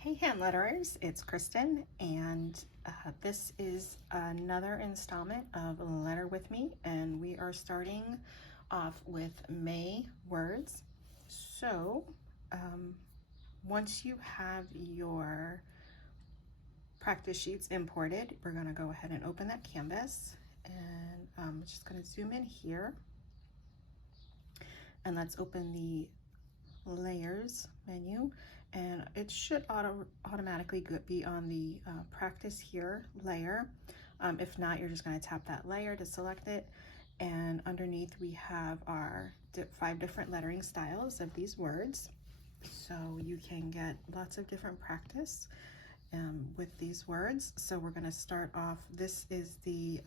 Hey hand letterers, it's Kristen, and this is another installment of Letter With Me, and we are starting off with May words. So once you have your practice sheets imported, we're going to go ahead and open that canvas, and I'm just going to zoom in here, and let's open the layers menu, and it should automatically be on the practice here layer. If not, you're just going to tap that layer to select it, and underneath we have our 5 different lettering styles of these words, so you can get lots of different practice with these words. So we're going to start off, this is the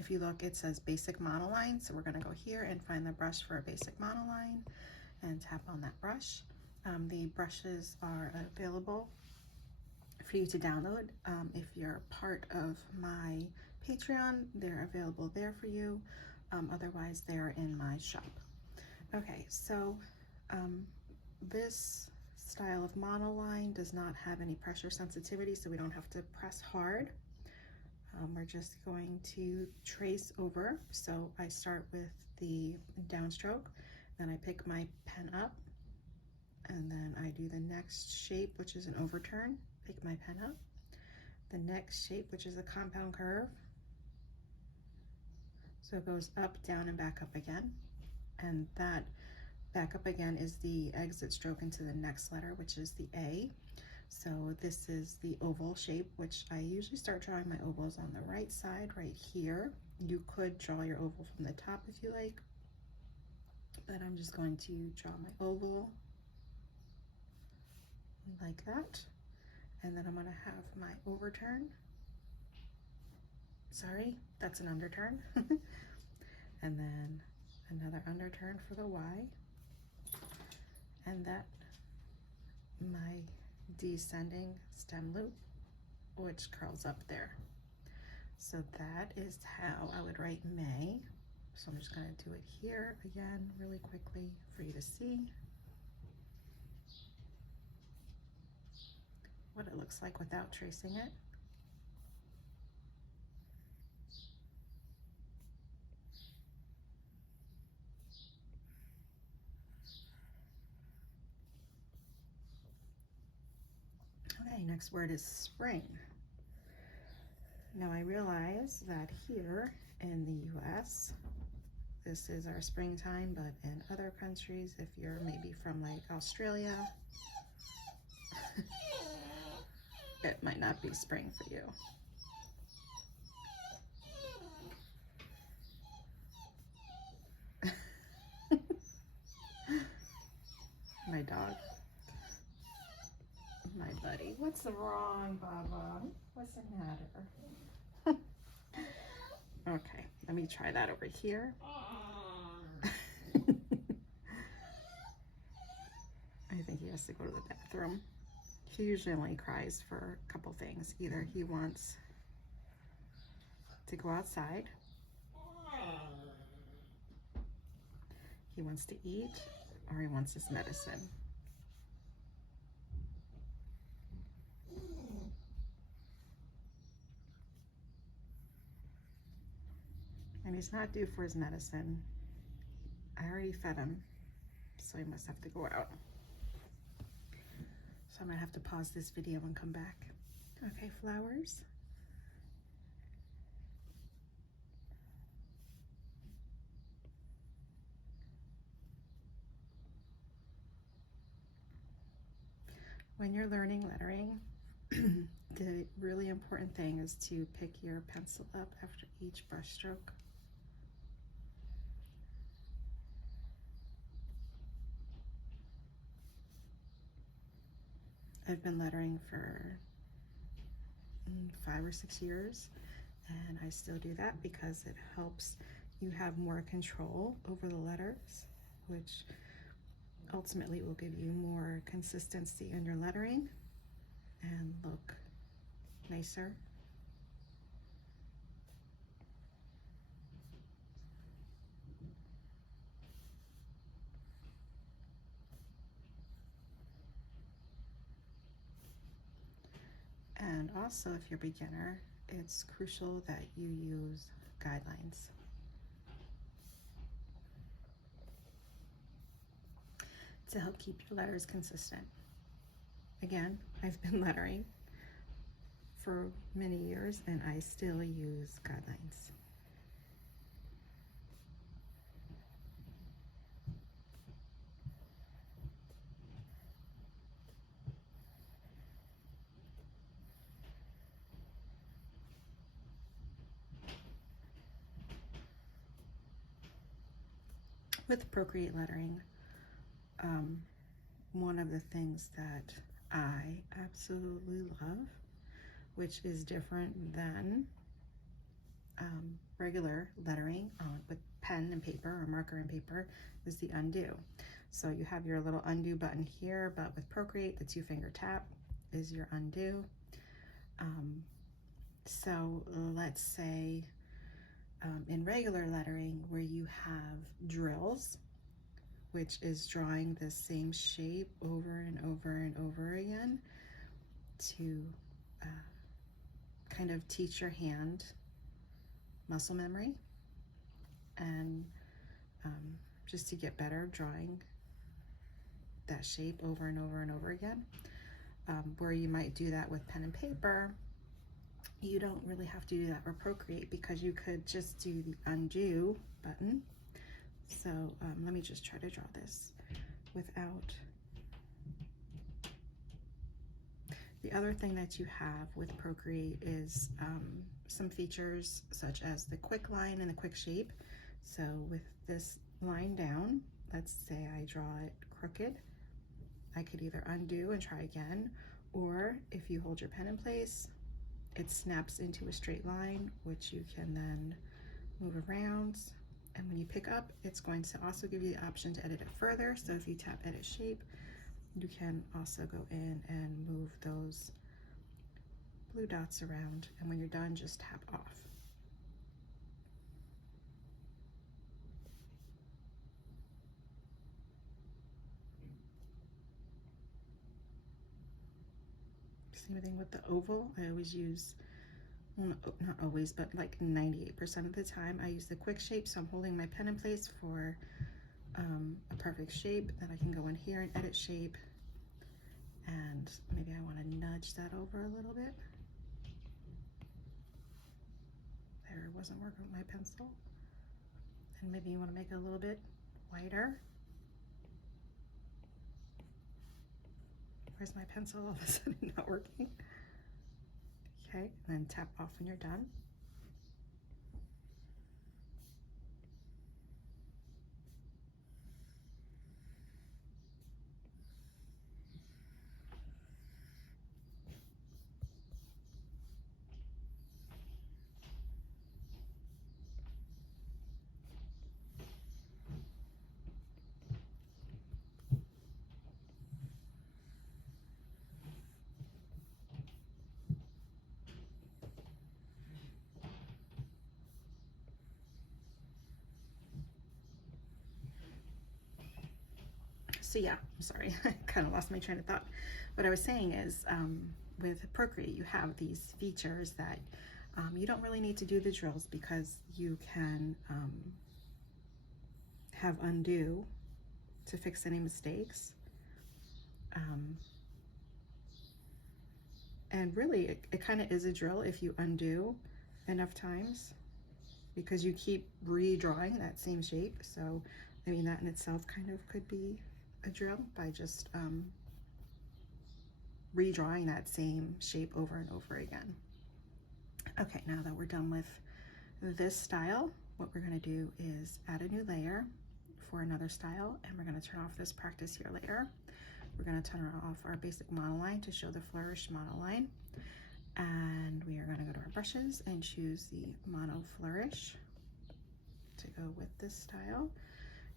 if you look, it says basic monoline, so we're going to go here and find the brush for a basic monoline and tap on that brush. The brushes are available for you to download. If you're part of my Patreon, they're available there for you. Otherwise, they're in my shop. Okay, so this style of monoline does not have any pressure sensitivity, so we don't have to press hard. We're just going to trace over. So I start with the downstroke, then I pick my pen up, and then I do the next shape, which is an overturn, pick my pen up, the next shape, which is a compound curve, so it goes up, down, and back up again, and that back up again is the exit stroke into the next letter, which is the A. So this is the oval shape, which I usually start drawing my ovals on the right side right here. You could draw your oval from the top if you like, but I'm just going to draw my oval like that, and then I'm going to have my overturn. Sorry, that's an underturn. And then another underturn for the Y, and that my descending stem loop, which curls up there. So that is how I would write May. So I'm just going to do it here again really quickly for you to see what it looks like without tracing it. Okay, next word is spring. Now I realize that here in the US, this is our springtime, but in other countries, if you're maybe from like Australia, it might not be spring for you. My dog, my buddy. What's wrong, Baba? What's the matter? Okay, let me try that over here. I think he has to go to the bathroom. He usually only cries for a couple things. Either he wants to go outside, he wants to eat, or he wants his medicine. And he's not due for his medicine. I already fed him, so he must have to go out. So I'm gonna have to pause this video and come back. Okay, flowers. When you're learning lettering, the really important thing is to pick your pencil up after each brush stroke. I've been lettering for 5 or 6 years, and I still do that because it helps you have more control over the letters, which ultimately will give you more consistency in your lettering and look nicer. And also, if you're a beginner, it's crucial that you use guidelines. To help keep your letters consistent. Again, I've been lettering for many years and I still use guidelines. With Procreate lettering, one of the things that I absolutely love, which is different than regular lettering with pen and paper or marker and paper, is the undo. So you have your little undo button here, but with Procreate, the 2-finger tap is your undo. So let's say in regular lettering where you have drills, which is drawing the same shape over and over and over again to kind of teach your hand muscle memory and just to get better drawing that shape over and over and over again. Where you might do that with pen and paper, you don't really have to do that with Procreate because you could just do the undo button. So let me just try to draw this without. The other thing that you have with Procreate is some features such as the quick line and the quick shape. So with this line down, let's say I draw it crooked, I could either undo and try again, or if you hold your pen in place, it snaps into a straight line, which you can then move around. And when you pick up, it's going to also give you the option to edit it further. So if you tap edit shape, you can also go in and move those blue dots around. And when you're done, just tap off. Same thing with the oval. I always use, well, not always, but like 98% of the time, I use the quick shape. So I'm holding my pen in place for a perfect shape. Then I can go in here and edit shape. And maybe I want to nudge that over a little bit. There, it wasn't working with my pencil. And maybe you want to make it a little bit wider. Where's my pencil? All of a sudden not working. Okay, and then tap off when you're done. So yeah, I'm sorry, I kind of lost my train of thought. What I was saying is with Procreate, you have these features that you don't really need to do the drills because you can have undo to fix any mistakes. And really, it kind of is a drill if you undo enough times because you keep redrawing that same shape. So, I mean, that in itself kind of could be a drill by just redrawing that same shape over and over again. Okay, now that we're done with this style, what we're going to do is add a new layer for another style, and we're going to turn off this practice here later. We're going to turn off our basic monoline to show the flourish monoline, and we are going to go to our brushes and choose the mono flourish to go with this style.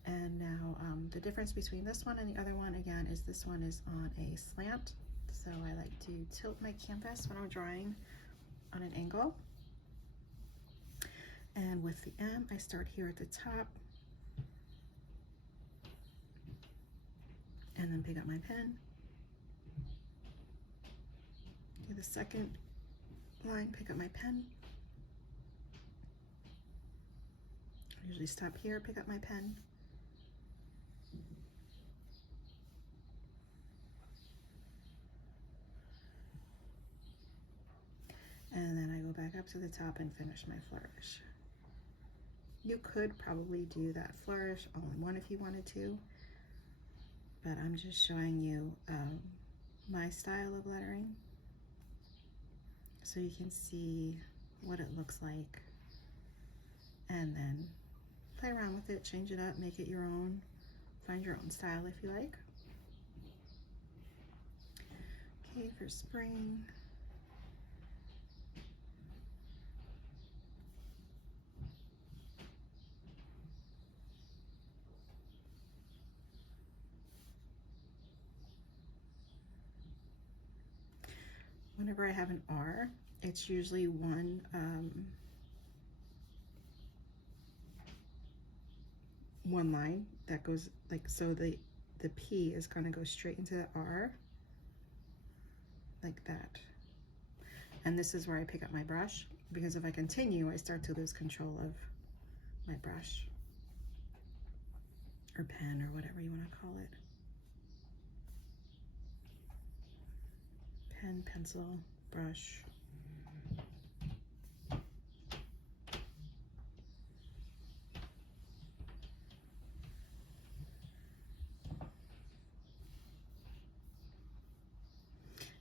And now the difference between this one and the other one, again, is this one is on a slant. So I like to tilt my canvas when I'm drawing on an angle. And with the M, I start here at the top and then pick up my pen. Do the second line, pick up my pen. I usually stop here, pick up my pen. And then I go back up to the top and finish my flourish. You could probably do that flourish all in one if you wanted to, but I'm just showing you my style of lettering so you can see what it looks like, and then play around with it, change it up, make it your own, find your own style if you like. Okay, for spring, whenever I have an R, it's usually one line that goes like, so the P is going to go straight into the R like that. And this is where I pick up my brush, because if I continue, I start to lose control of my brush or pen or whatever you want to call it. Pen, pencil, brush.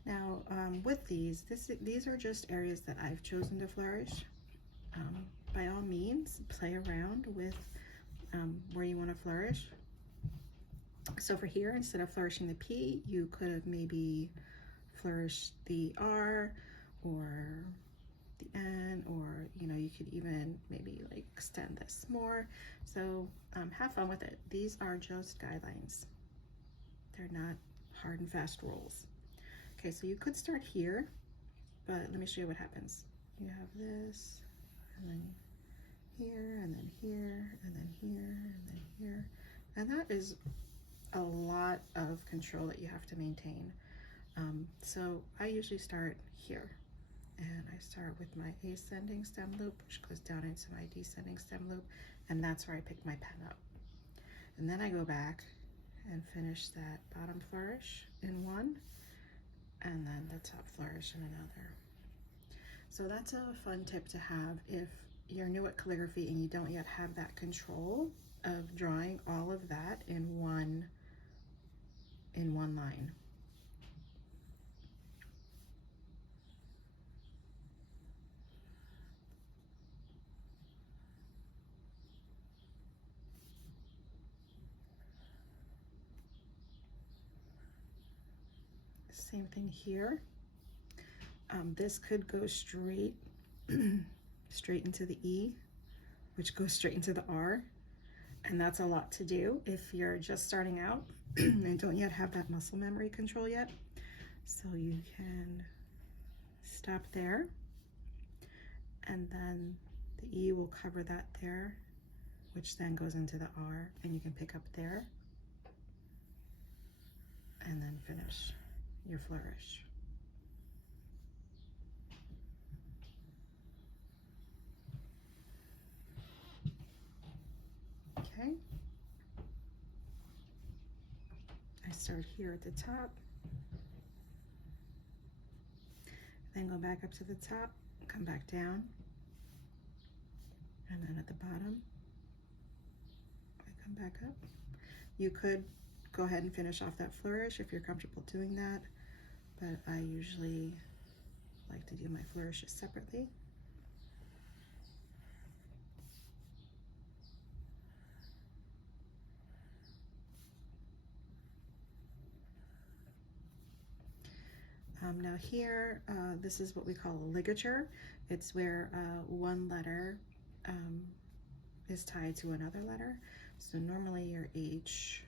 Now, with these are just areas that I've chosen to flourish. By all means, play around with where you want to flourish. So for here, instead of flourishing the P, you could have maybe flourished the R or the N, or you could even maybe like extend this more. So have fun with it. These are just guidelines. They're not hard and fast rules. Okay, so you could start here, but let me show you what happens. You have this, and then here, and then here, and then here, and then here. And that is a lot of control that you have to maintain. So I usually start here, and I start with my ascending stem loop, which goes down into my descending stem loop, and that's where I pick my pen up. And then I go back and finish that bottom flourish in one, and then the top flourish in another. So that's a fun tip to have if you're new at calligraphy and you don't yet have that control of drawing all of that in one line. Same thing here. This could go straight into the E, which goes straight into the R, and that's a lot to do if you're just starting out and don't yet have that muscle memory control yet. So you can stop there, and then the E will cover that there, which then goes into the R, and you can pick up there and then finish your flourish. Okay, I start here at the top, then go back up to the top, come back down, and then at the bottom I come back up. You could go ahead and finish off that flourish if you're comfortable doing that, but I usually like to do my flourishes separately. Now here, this is what we call a ligature. It's where one letter is tied to another letter. So normally your H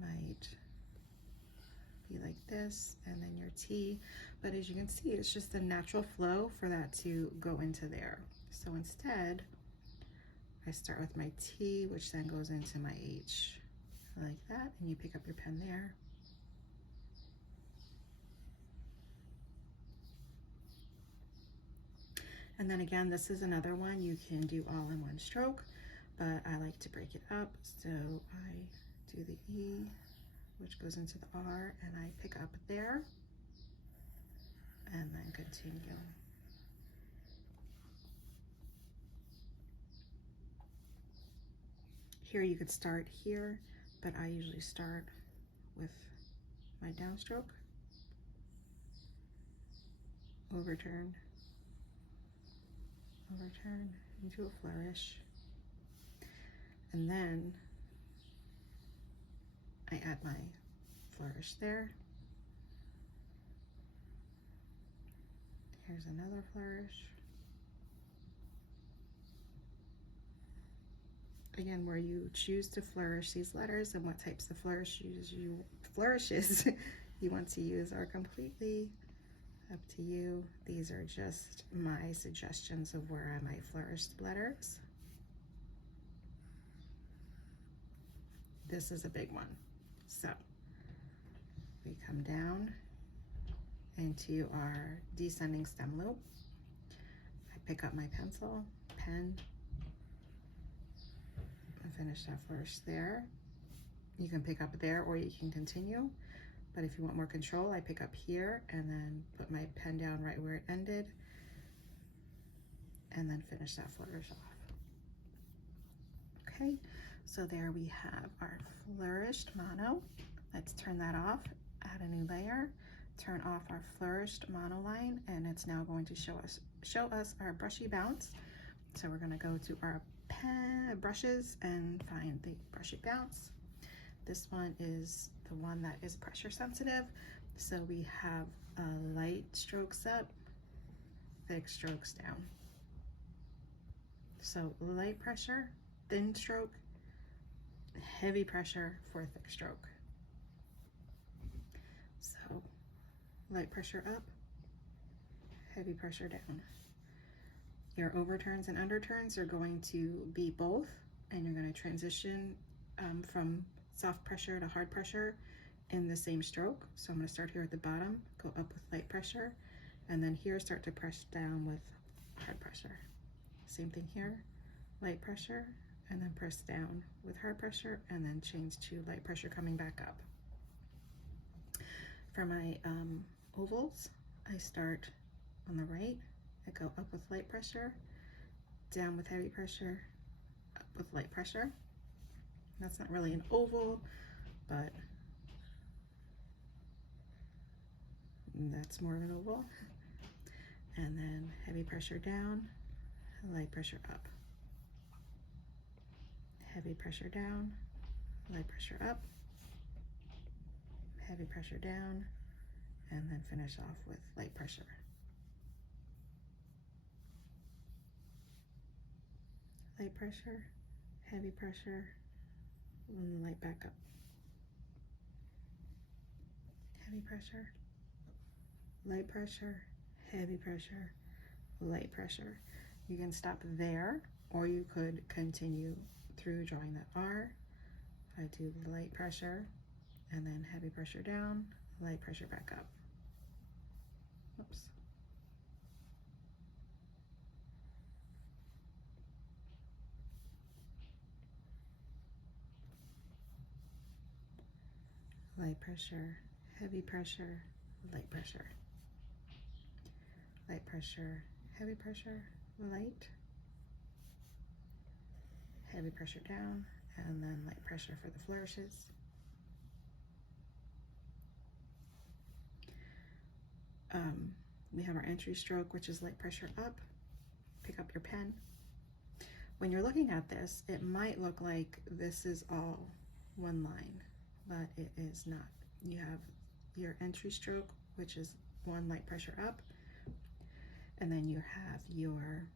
might be like this, and then your T, but as you can see, it's just the natural flow for that to go into there. So instead, I start with my T, which then goes into my H, like that, and you pick up your pen there. And then again, this is another one you can do all in one stroke, but I like to break it up. So I do the E, which goes into the R, and I pick up there and then continue. Here you could start here, but I usually start with my downstroke, overturn, overturn into a flourish, and then I add my flourish there. Here's another flourish. Again, where you choose to flourish these letters and what types of flourishes you want to use are completely up to you. These are just my suggestions of where I might flourish the letters. This is a big one. So we come down into our descending stem loop. I pick up my pencil, pen, and finish that flourish there. You can pick up there or you can continue, but if you want more control, I pick up here and then put my pen down right where it ended and then finish that flourish off. Okay, so there we have our flourished mono. Let's turn that off, add a new layer, turn off our flourished monoline, and it's now going to show us our brushy bounce. So we're going to go to our pen brushes and find the brushy bounce. This one is the one that is pressure sensitive. So we have a light strokes up, thick strokes down. So light pressure, thin stroke, heavy pressure for thick stroke. So light pressure up, heavy pressure down. Your overturns and underturns are going to be both, and you're going to transition from soft pressure to hard pressure in the same stroke. So I'm going to start here at the bottom, go up with light pressure, and then here start to press down with hard pressure. Same thing here, light pressure, and then press down with hard pressure, and then change to light pressure coming back up. For my ovals, I start on the right, I go up with light pressure, down with heavy pressure, up with light pressure. That's not really an oval, but that's more of an oval. And then heavy pressure down, light pressure up. Heavy pressure down, light pressure up, heavy pressure down, and then finish off with light pressure. Light pressure, heavy pressure, and light back up. Heavy pressure, light pressure, heavy pressure, light pressure. You can stop there, or you could continue through drawing that R. I do light pressure, and then heavy pressure down, light pressure back up. Oops. Light pressure, heavy pressure, light pressure. Light pressure, heavy pressure, light. Heavy pressure down, and then light pressure for the flourishes. We have our entry stroke, which is light pressure up. Pick up your pen. When you're looking at this, it might look like this is all one line, but it is not. You have your entry stroke, which is one light pressure up, and then you have your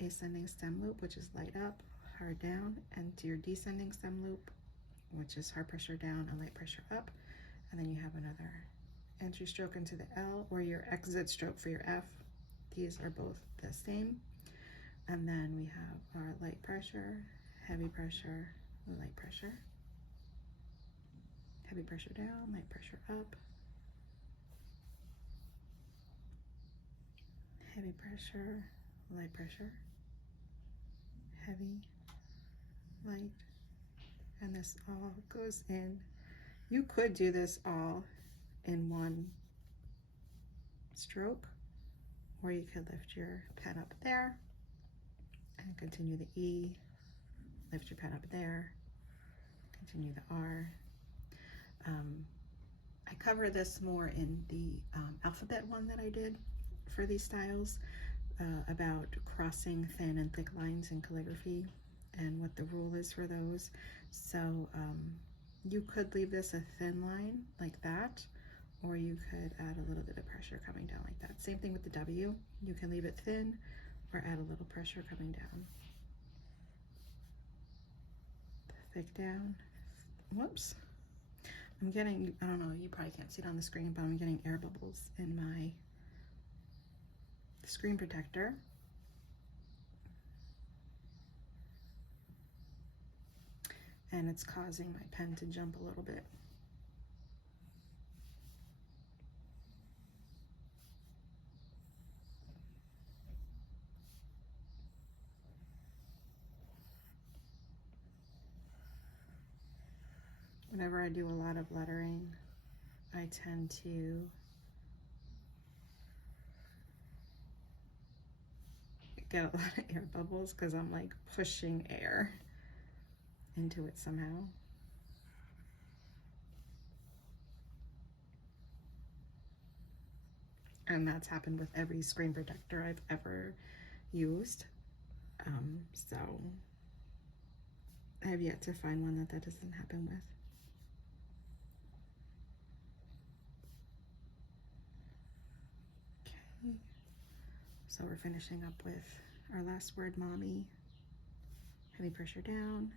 ascending stem loop, which is light up, hard down, and to your descending stem loop, which is hard pressure down and light pressure up, and then you have another entry stroke into the L, or your exit stroke for your F. These are both the same. And then we have our light pressure, heavy pressure, light pressure, heavy pressure down, light pressure up, heavy pressure, light pressure, heavy, light, and this all goes in. You could do this all in one stroke, or you could lift your pen up there and continue the E, lift your pen up there, continue the R. I cover this more in the alphabet one that I did for these styles, about crossing thin and thick lines in calligraphy and what the rule is for those. So you could leave this a thin line like that, or you could add a little bit of pressure coming down like that. Same thing with the W. You can leave it thin or add a little pressure coming down. Thick down. Whoops. I'm getting, I don't know, you probably can't see it on the screen, but I'm getting air bubbles in my screen protector. And it's causing my pen to jump a little bit. Whenever I do a lot of lettering, I tend to get a lot of air bubbles because I'm like pushing air into it somehow. And that's happened with every screen protector I've ever used. So I have yet to find one that doesn't happen with. Okay, so we're finishing up with our last word, mommy. Heavy pressure down,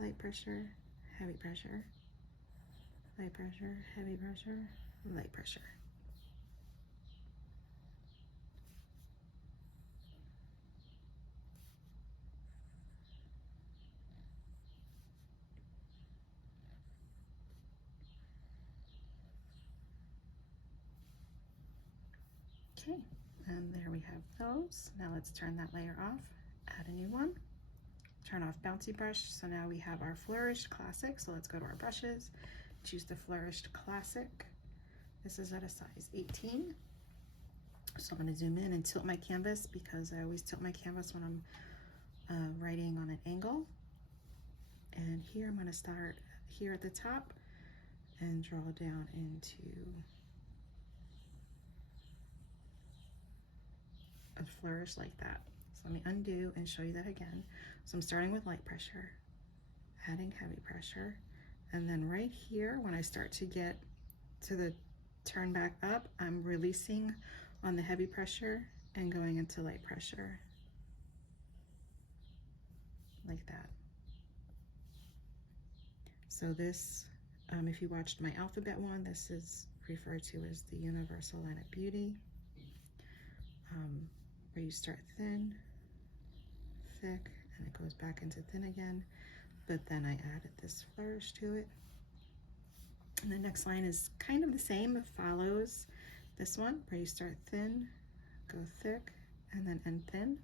light pressure, heavy pressure, light pressure, heavy pressure, light pressure. Okay, and there we have those. Now let's turn that layer off, add a new one, turn off bouncy brush. So now we have our flourished classic. So let's go to our brushes, choose the flourished classic. This is at a size 18. So I'm going to zoom in and tilt my canvas because I always tilt my canvas when I'm writing on an angle. And here I'm going to start here at the top and draw down into a flourish like that. So let me undo and show you that again. So I'm starting with light pressure, adding heavy pressure, and then right here when I start to get to the turn back up, I'm releasing on the heavy pressure and going into light pressure like that. So this, if you watched my alphabet one, this is referred to as the universal line of beauty, where you start thin, thick, and it goes back into thin again, but then I added this flourish to it. And the next line is kind of the same. It follows this one, where you start thin, go thick, and then end thin.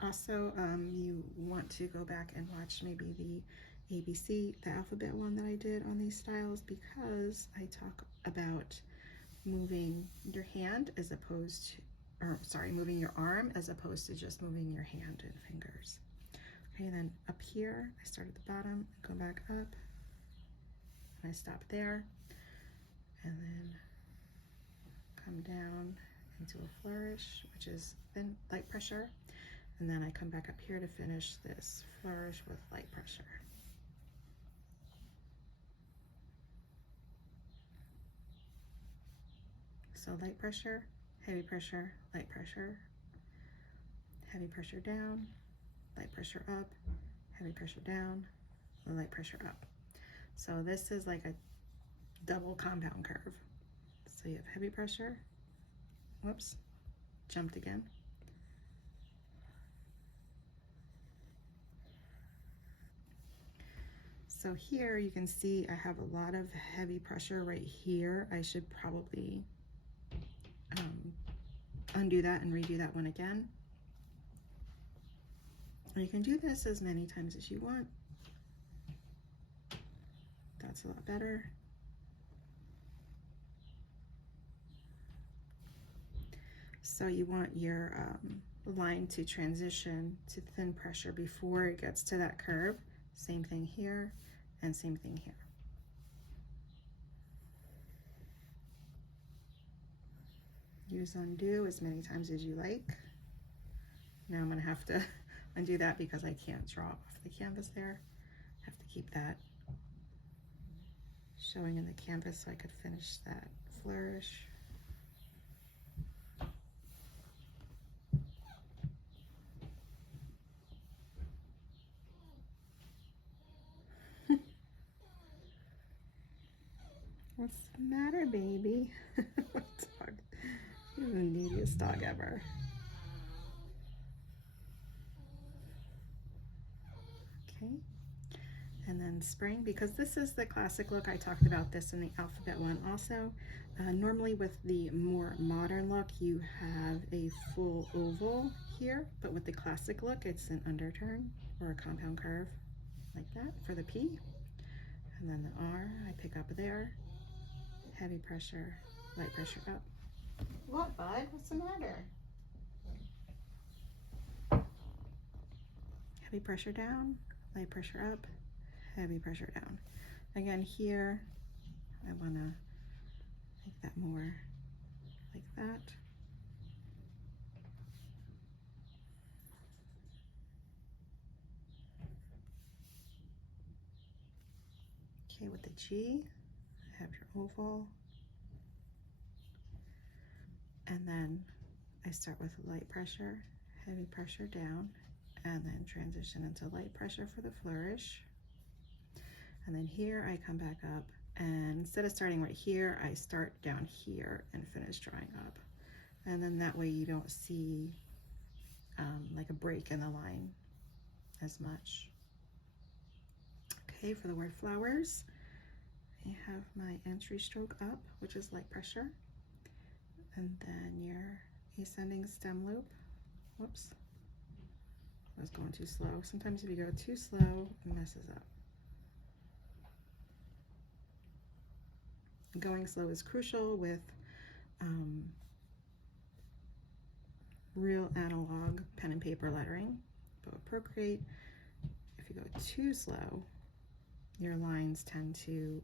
Also, you want to go back and watch maybe the ABC, the alphabet one that I did on these styles, because I talk about moving your hand as opposed to, or sorry, moving your arm as opposed to just moving your hand and fingers. Okay, then up here, I start at the bottom, go back up, and I stop there, and then come down into a flourish, which is thin, light pressure, and then I come back up here to finish this flourish with light pressure. So light pressure, heavy pressure, light pressure, heavy pressure down, light pressure up, heavy pressure down, light pressure up. So this is like a double compound curve. So you have heavy pressure, whoops, jumped again. So here you can see I have a lot of heavy pressure right here. I should probably undo that and redo that one again. And you can do this as many times as you want. That's a lot better. So you want your line to transition to thin pressure before it gets to that curve. Same thing here and same thing here. Use undo as many times as you like. Now I'm going to have to undo that because I can't draw off the canvas there. I have to keep that showing in the canvas so I could finish that flourish. What's the matter, baby? What dog? You're the neediest dog ever. Okay. And then spring, because this is the classic look. I talked about this in the alphabet one also. Normally with the more modern look, you have a full oval here, but with the classic look, it's an underturn or a compound curve like that for the P. And then the R, I pick up there. Heavy pressure, light pressure up. What, bud? What's the matter? Heavy pressure down, light pressure up, heavy pressure down. Again, here, I want to make that more like that. Okay, with the G, I have your oval. And then I start with light pressure, heavy pressure down, and then transition into light pressure for the flourish. And then here I come back up, and instead of starting right here, I start down here and finish drawing up. And then that way you don't see like a break in the line as much. Okay, for the word flowers, I have my entry stroke up, which is light pressure. And then your ascending stem loop. Whoops, I was going too slow. Sometimes if you go too slow, it messes up. Going slow is crucial with real analog pen and paper lettering, but with Procreate, if you go too slow, your lines tend to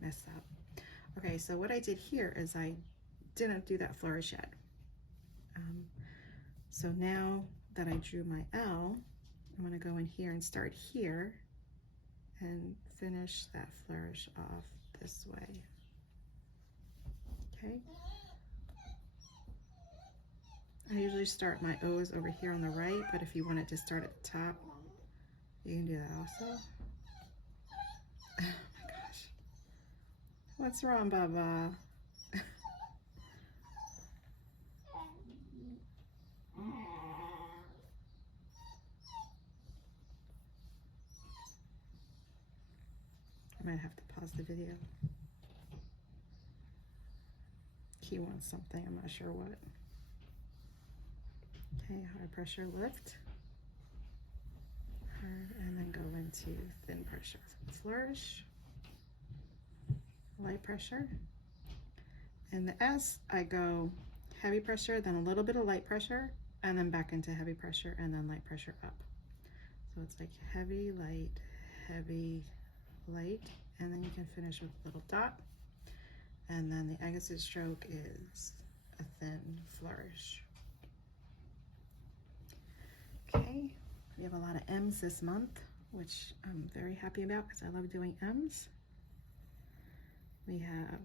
mess up. Okay, so what I did here is I didn't do that flourish yet. So now that I drew my L, I'm going to go in here and start here and finish that flourish off this way. Okay. I usually start my O's over here on the right, but if you want it to start at the top, you can do that also. Oh my gosh. What's wrong, Baba? I might have to pause the video. He wants something, I'm not sure what. Okay, high pressure lift. Hard, and then go into thin pressure for the flourish. Light pressure. In the S, I go heavy pressure, then a little bit of light pressure, and then back into heavy pressure, and then light pressure up. So it's like heavy, light, and then you can finish with a little dot. And then the exit stroke is a thin flourish. Okay, we have a lot of M's this month, which I'm very happy about because I love doing M's. We have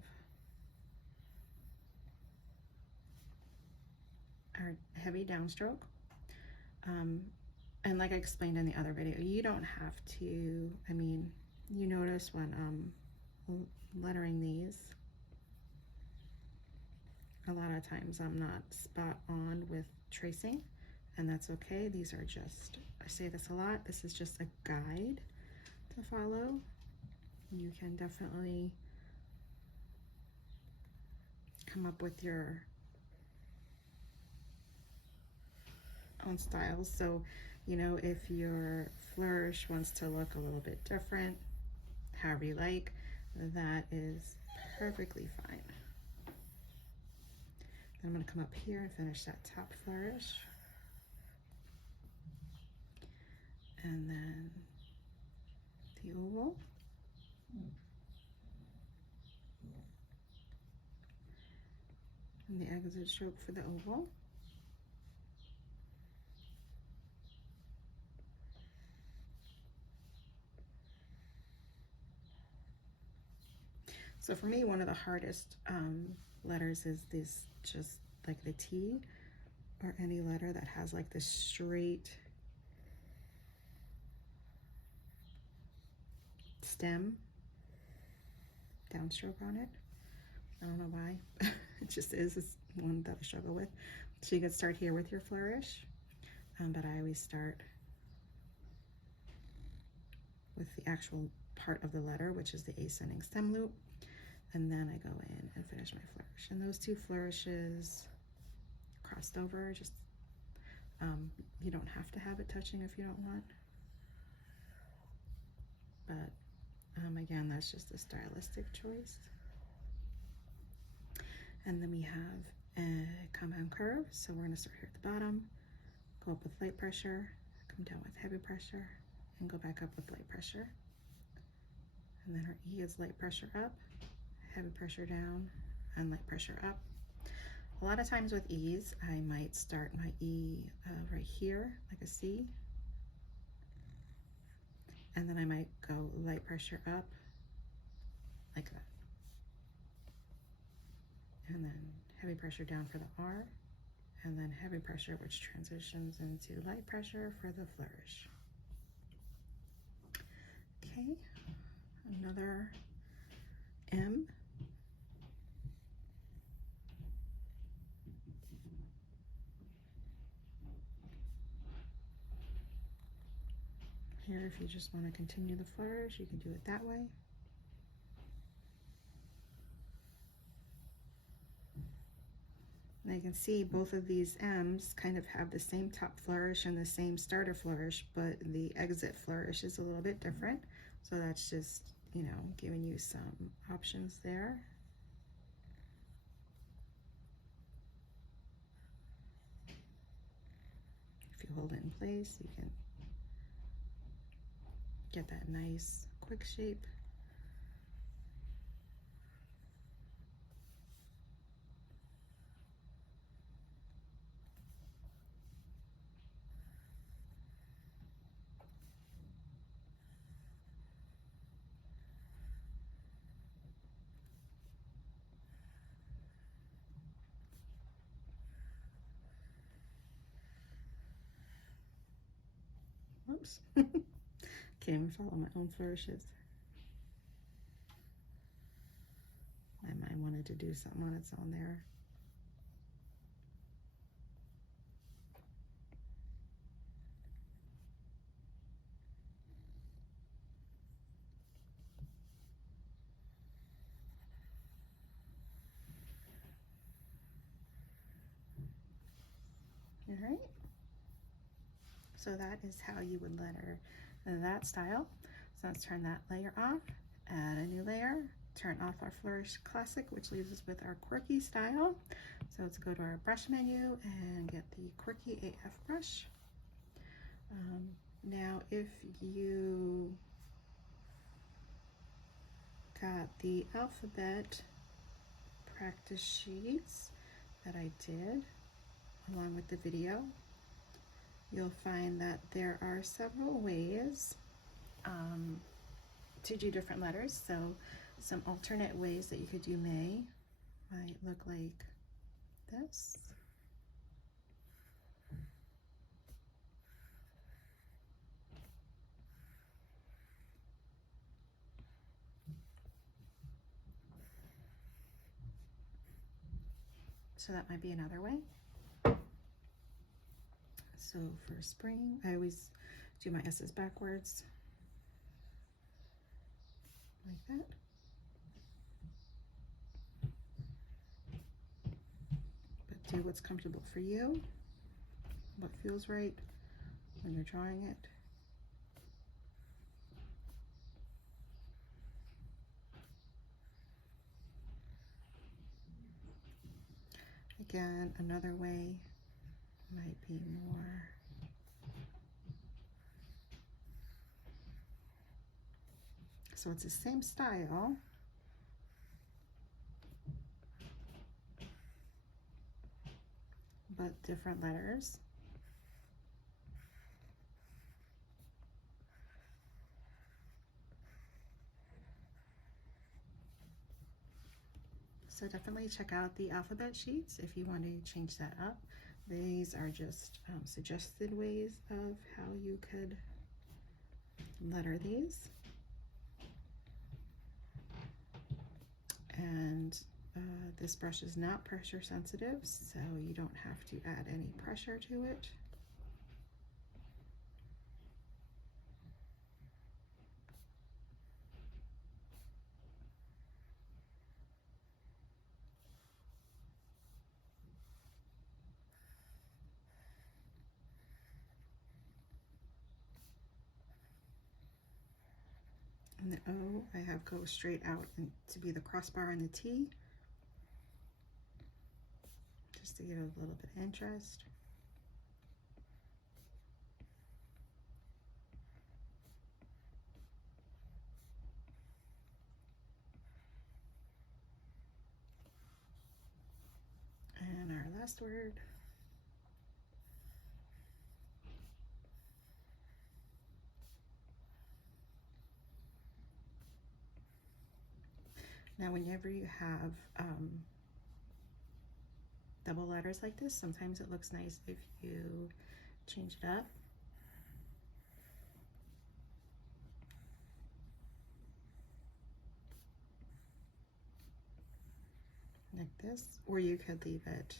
our heavy downstroke. And like I explained in the other video, you don't have to, I mean, you notice when lettering these, a lot of times I'm not spot on with tracing, and that's okay. These are just, I say this a lot, this is just a guide to follow. You can definitely come up with your own styles. So, you know, if your flourish wants to look a little bit different, however you like, that is perfectly fine. I'm going to come up here and finish that top flourish. And then the oval. And the exit stroke for the oval. So for me, one of the hardest letters is this, just like the T, or any letter that has like this straight stem downstroke on it. I don't know why. It just is. It's one that I struggle with. So you can start here with your flourish, but I always start with the actual part of the letter, which is the ascending stem loop, and then I go in and finish my flourish. And those two flourishes crossed over, just you don't have to have it touching if you don't want, but again, that's just a stylistic choice. And then we have a compound curve, so we're going to start here at the bottom, go up with light pressure, come down with heavy pressure, and go back up with light pressure. And then our E is light pressure up, heavy pressure down, and light pressure up. A lot of times with E's, I might start my E right here, like a C, and then I might go light pressure up, like that. And then heavy pressure down for the R, and then heavy pressure, which transitions into light pressure for the flourish. Okay, another M. Here, if you just want to continue the flourish, you can do it that way. Now you can see both of these M's kind of have the same top flourish and the same starter flourish, but the exit flourish is a little bit different. So that's just, you know, giving you some options there. If you hold it in place, you can get that nice quick shape. Oops. Can't even follow my own flourishes. My mind wanted to do something on its own there. All right. So that is how you would letter that style. So let's turn that layer off, add a new layer, turn off our Flourish Classic, which leaves us with our quirky style. So let's go to our brush menu and get the Quirky AF brush. Now, if you got the alphabet practice sheets that I did along with the video, you'll find that there are several ways to do different letters. So some alternate ways that you could do May might look like this. So that might be another way. So for spring, I always do my S's backwards, like that. But do what's comfortable for you, what feels right when you're drawing it. Again, another way might be more so it's the same style, but different letters. So definitely check out the alphabet sheets if you want to change that up. These are just suggested ways of how you could letter these. And this brush is not pressure sensitive, so you don't have to add any pressure to it. And the O, I have go straight out and to be the crossbar and the T, just to give it a little bit of interest. And our last word. Now, whenever you have double letters like this, sometimes it looks nice if you change it up. Like this, or you could leave it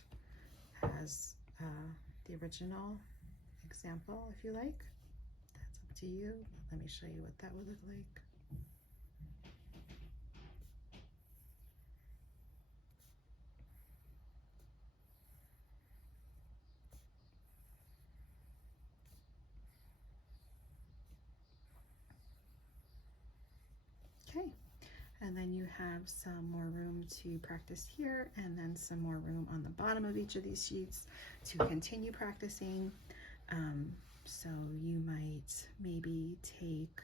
as the original example if you like. That's up to you. Let me show you what that would look like. Okay, and then you have some more room to practice here, and then some more room on the bottom of each of these sheets to continue practicing. So you might maybe take,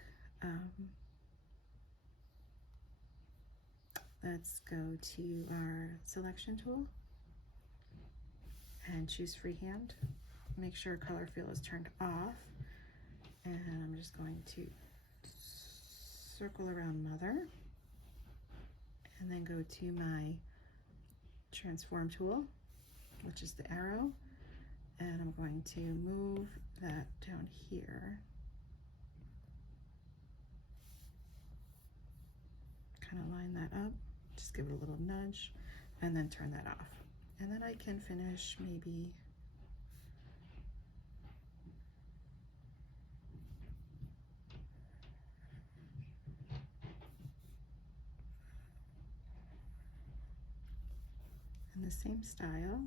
let's go to our selection tool and choose freehand. Make sure color fill is turned off, and I'm just going to circle around mother, and then go to my transform tool, which is the arrow, and I'm going to move that down here, kind of line that up, just give it a little nudge, and then turn that off. And then I can finish maybe in the same style.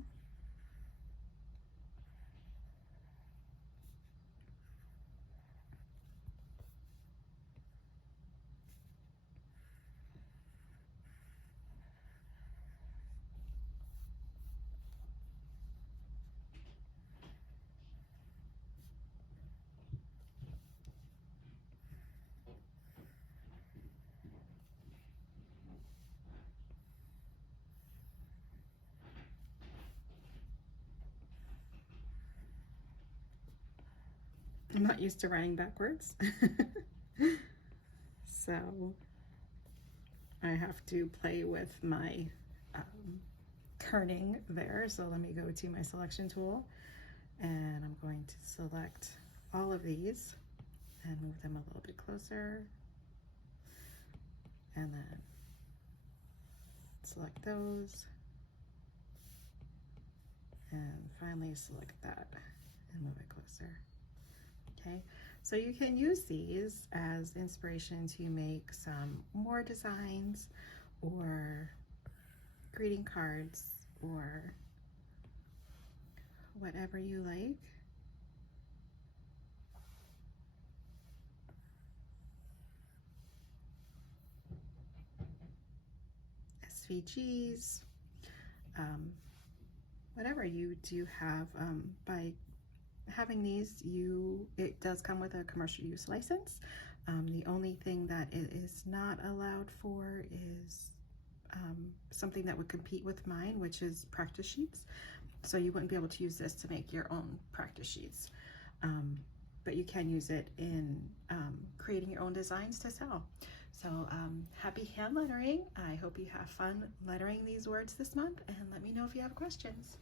I'm not used to writing backwards, so I have to play with my turning there. So let me go to my selection tool, and I'm going to select all of these and move them a little bit closer, and then select those, and finally select that and move it closer. Okay, so you can use these as inspiration to make some more designs or greeting cards or whatever you like. SVGs, whatever you do have. By having these, it does come with a commercial use license. The only thing that it is not allowed for is something that would compete with mine, which is practice sheets. So you wouldn't be able to use this to make your own practice sheets. But you can use it in creating your own designs to sell. So happy hand lettering. I hope you have fun lettering these words this month, and let me know if you have questions.